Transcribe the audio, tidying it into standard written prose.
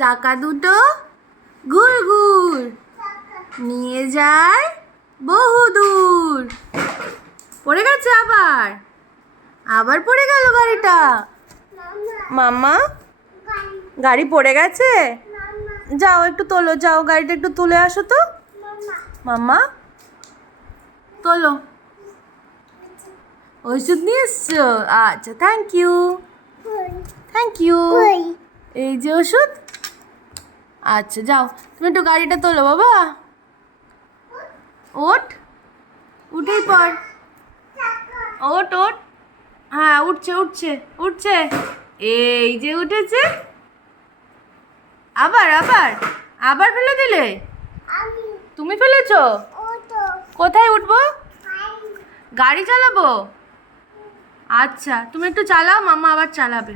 চাকা দুটো ঘুর ঘুর নিয়ে যায় বহুদূর। পড়ে গেছে আবার আবার পড়ে গেল গাড়িটা। মাম্মা গাড়ি পড়ে গেছে? যাও একটু তোলো, যাও গাড়িটা একটু তুলে আসো তো। মাম্মা তোলো। ওষুধ নিয়ে এসছো? আচ্ছা, থ্যাংক ইউ থ্যাংক ইউ। এই যে ওষুধ। আচ্ছা যাও, তুমি একটু গাড়িটা তোলো বাবা। ওঠ, উঠেই পড়। ওঠ ওঠ। হ্যাঁ উঠছে উঠছে উঠছে, এই যে উঠেছে। আবার আবার আবার ফেলে দিলে? তুমি ফেলেছো? কোথায় উঠবো? গাড়ি চালাবো? আচ্ছা তুমি একটু চালাও, মামা আবার চালাবে।